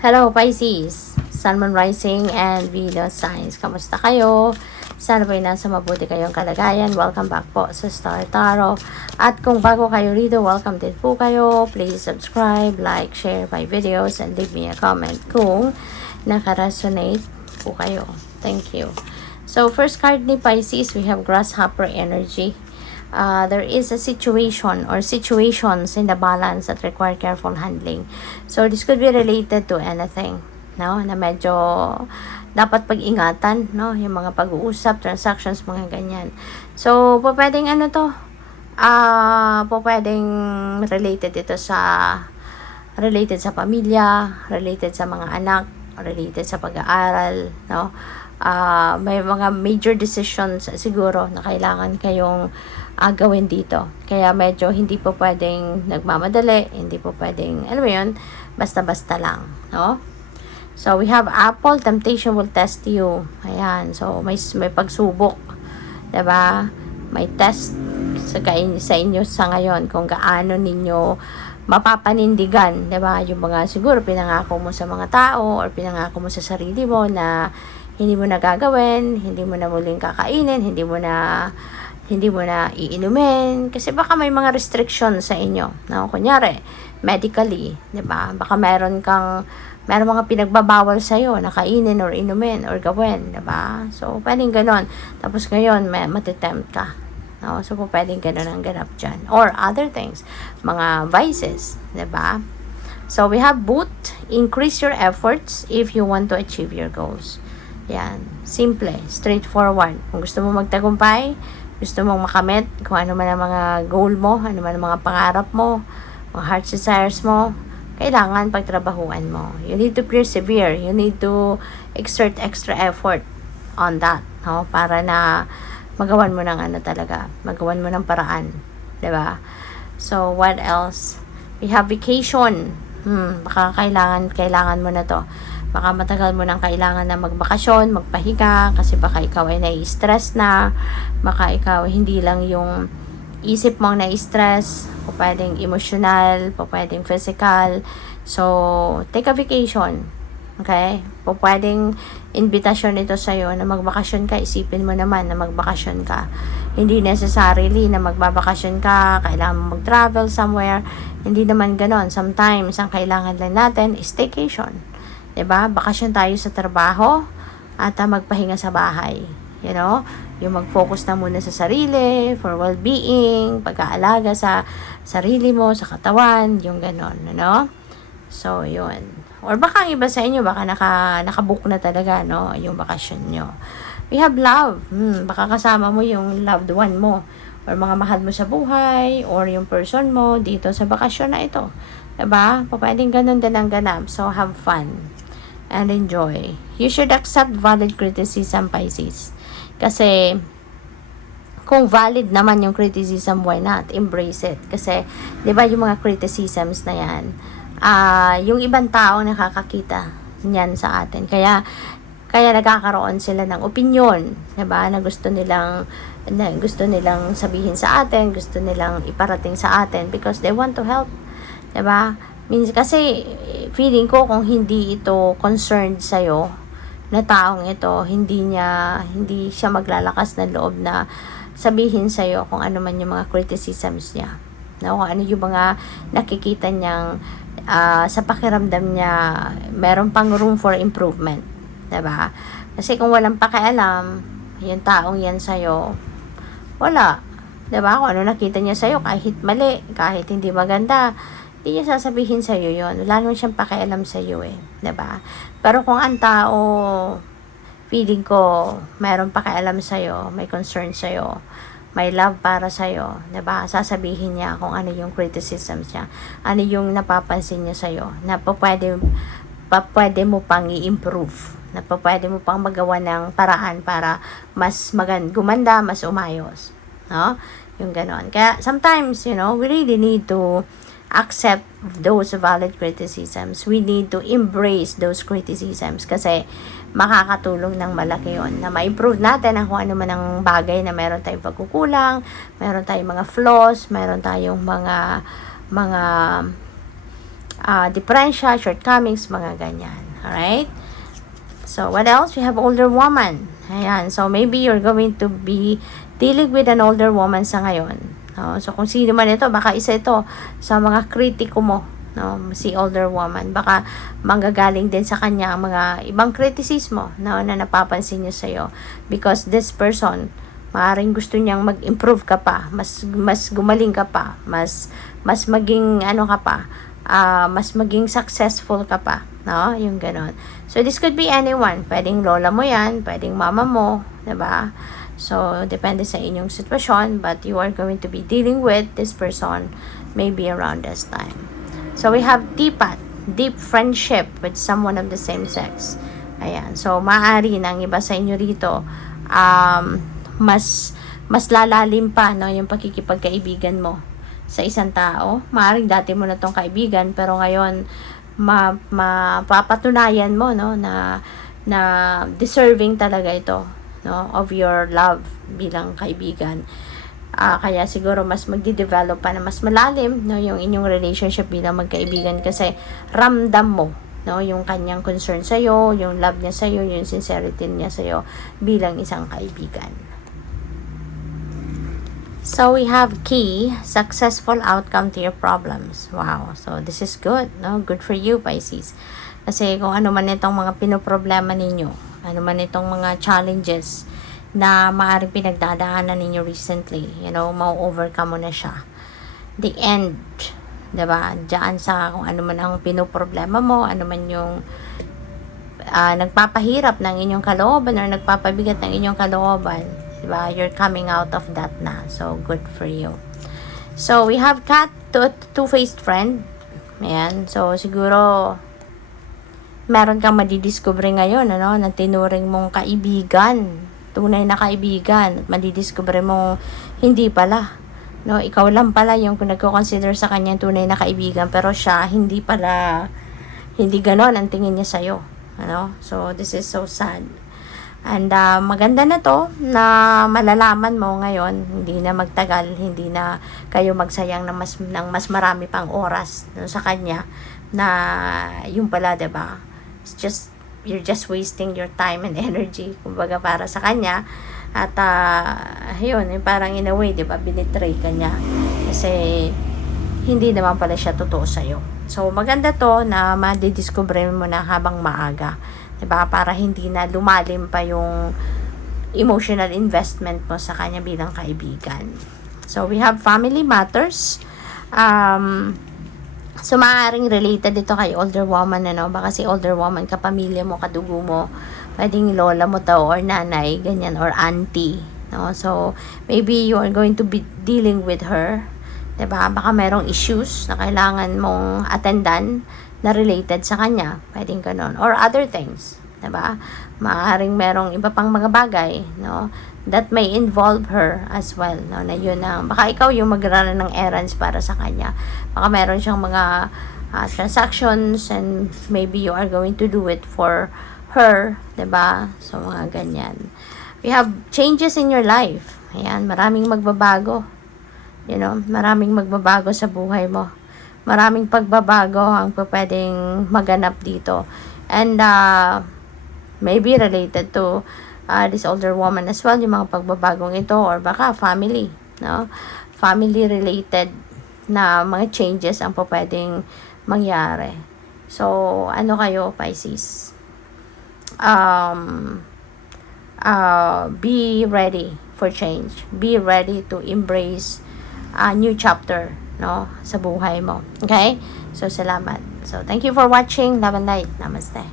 Hello Pisces, Sun, Moon, Rising, and Venus signs. Kamusta kayo? Sana po'y nasa mabuti kayong kalagayan. Welcome back po sa Star Tarot. At kung bago kayo rito, welcome din po kayo. Please subscribe, like, share my videos, and leave me a comment kung nakaresonate po kayo. Thank you. So, first card ni Pisces, we have Grasshopper Energy. There is a situation or situations in the balance that require careful handling. So, this could be related to anything, no? Na medyo dapat pag-ingatan, no? Yung mga pag-uusap, transactions, mga ganyan. So, pwedeng ano to? Pwedeng related sa pamilya, related sa mga anak, related sa pag-aaral, no? May mga major decisions siguro na kailangan kayong gawin dito. Kaya medyo hindi po pwedeng nagmamadali, hindi po pwedeng, alam mo yun, basta-basta lang, no? So, we have Apple, temptation will test you. Ayan, so may pagsubok, 'di ba? May test sa inyo sa ngayon kung gaano ninyo mapapanindigan, 'di ba? Yung mga siguro pinangako mo sa mga tao or pinangako mo sa sarili mo na hindi mo na gagawin, hindi mo na muling kakainin, hindi mo na iinumin kasi baka may mga restrictions sa inyo. No? Kunyari, medically, 'di ba? Baka meron mga pinagbabawal sa iyo na kainin or inumin or gawin, 'di ba? So, pwedeng ganon. Tapos ngayon, matitempt ka. No? So, pwedeng ganon ang ganap dyan. Or other things, mga vices, 'di ba? So, we have both. Increase your efforts if you want to achieve your goals. Yan. Simple. Straightforward. Kung gusto mo magtagumpay, gusto mong makamit, kung ano man ang mga goal mo, ano man ang mga pangarap mo, mga heart desires mo, kailangan pagtrabahuan mo. You need to persevere. You need to exert extra effort on that. No? Para na magawan mo ng magawan mo ng paraan. 'Di ba? So, what else? We have vacation. Baka kailangan mo na to. Baka matagal mo nang kailangan na magbakasyon, magpahinga, kasi baka ikaw ay nai-stress na, baka ikaw hindi lang yung isip mo ang nai-stress, o pwedeng emotional, o pwedeng physical. So, take a vacation. Okay? O pwedeng invitation ito sa'yo na magbakasyon ka, isipin mo naman na magbakasyon ka. Hindi necessarily na magbabakasyon ka, kailangan mo mag-travel somewhere. Hindi naman ganon. Sometimes, ang kailangan lang natin is staycation. 'Di ba? Bakasyon tayo sa trabaho at magpahinga sa bahay. You know? Yung mag-focus na muna sa sarili, for well-being, pag-aalaga sa sarili mo, sa katawan, yung ganon, no? So, yun. Or baka ang iba sa inyo, baka nakabook na talaga, no? Yung bakasyon nyo. We have love. Baka kasama mo yung loved one mo, or mga mahal mo sa buhay, or yung person mo dito sa bakasyon na ito. Diba? Pwedeng ganun din ang ganap. So, have fun and enjoy. You should accept valid criticism, Pisces. Kasi, kung valid naman yung criticism, why not? Embrace it. Kasi, di ba yung mga criticisms na yan, yung ibang tao nakakakita niyan sa atin. Kaya nagkakaroon sila ng opinion, di ba? Na gusto nilang sabihin sa atin, gusto nilang iparating sa atin because they want to help. di ba? Kasi feeling ko kung hindi ito concerned sa'yo na taong ito, hindi siya maglalakas ng loob na sabihin sa'yo kung ano man yung mga criticisms niya. No? Kung ano yung mga nakikita niyang sa pakiramdam niya, meron pang room for improvement. Diba? Kasi kung walang pakialam, yung taong yan sa'yo, wala. Diba? Kung ano nakita niya sa'yo, kahit mali, kahit hindi maganda, hindi niya sasabihin sa'yo yun. Wala naman siyang pakialam sa'yo eh. 'Di ba? Pero kung ang tao, feeling ko, mayroong pakialam sa'yo, may concern sa'yo, may love para sa'yo, 'di ba? Sasabihin niya kung ano yung criticisms niya, ano yung napapansin niya sa'yo, na pwede mo pang i-improve, na pwede mo pang magawa ng paraan para mas gumanda, mas umayos. No? Yung ganon. Kaya sometimes, we really need to accept those valid criticisms. We need to embrace those criticisms kasi makakatulong ng malaki yon na ma-improve natin ang kung ano man ang bagay na meron tayong pagkukulang, meron tayong mga flaws, meron tayong mga diferensya, shortcomings, mga ganyan. Alright? So, what else? We have older woman. Ayan. So, maybe you're going to be dealing with an older woman sa ngayon. No? So, kung sino man ito, baka isa ito sa mga kritiko mo. No? Si older woman. Baka manggagaling din sa kanya ang mga ibang kritisismo, no? Na napapansin niya sa'yo. Because this person, maaaring gusto niyang mag-improve ka pa. Mas gumaling ka pa. Mas maging ano ka pa. Mas maging successful ka pa. No? Yung ganon. So, this could be anyone. Pwedeng lola mo yan. Pwedeng mama mo. Diba? So, depende sa inyong sitwasyon. But you are going to be dealing with this person maybe around this time. So, we have deep friendship with someone of the same sex. Ayan. So, maaari ng iba sa inyo rito, mas lalalim pa, no, yung pakikipagkaibigan mo sa isang tao. Maaaring dati mo na tong kaibigan, pero ngayon, mapapatunayan mo, no, na deserving talaga ito, no, of your love bilang kaibigan. Kaya siguro mas magdi-develop pa na mas malalim, no, yung inyong relationship bilang magkaibigan kasi ramdam mo, no, yung kanyang concern sa iyo, yung love niya sa iyo, yung sincerity niya sa iyo bilang isang kaibigan. So we have key, successful outcome to your problems. Wow. So this is good, no? Good for you, Pisces. Kasi kung ano man itong mga pinoproblema ninyo, ano man itong mga challenges na maaaring pinagdadaanan ninyo recently, you know, ma-overcome mo na siya. The end, diba? Diyan sa kung ano man ang pinoproblema mo, ano man yung nagpapahirap ng inyong kalooban or nagpapabigat ng inyong kalooban, diba? You're coming out of that na. So, good for you. So, we have cat, two-faced friend. Ayan. So, siguro, meron kang madidiscover ngayon, ano, na tinuring mong kaibigan, tunay na kaibigan, at madidiscover mo hindi pala, no, ikaw lang pala yung nagko-consider sa kanya tunay na kaibigan, pero siya hindi ganon ang tingin niya sa'yo, ano. So this is so sad, and maganda na to na malalaman mo ngayon, hindi na magtagal, hindi na kayo magsayang ng mas marami pang oras, no, sa kanya, na yung pala, diba, you're just wasting your time and energy, kumbaga, para sa kanya. At yun, parang in a way, diba, binitray ka niya kasi hindi naman pala siya totoo sa'yo. So, maganda to na madidiscover mo na habang maaga, diba, para hindi na lumalim pa yung emotional investment mo sa kanya bilang kaibigan. So, we have family matters. So, maaaring related dito kay older woman, ano? Baka si older woman, kapamilya mo, kadugo mo, pwedeng lola mo to, or nanay, ganyan, or auntie, no? So, maybe you are going to be dealing with her, diba? Baka merong issues na kailangan mong attendan na related sa kanya, pwedeng ganon, or other things, diba? Maaaring merong iba pang mga bagay, no, that may involve her as well, no, na yun ang, baka ikaw yung magrana ng errands para sa kanya, baka meron siyang mga transactions, and maybe you are going to do it for her, diba? So, mga ganyan. We have changes in your life. Ayan, maraming magbabago, you know, maraming magbabago sa buhay mo, maraming pagbabago ang pwedeng maganap dito, and maybe related to this older woman as well, yung mga pagbabagong ito, or baka family, no? Family related na mga changes ang pwedeng mangyari. So, ano kayo, Pisces? Be ready for change. Be ready to embrace a new chapter, no, sa buhay mo. Okay? So, salamat. So, thank you for watching. Love and light. Namaste.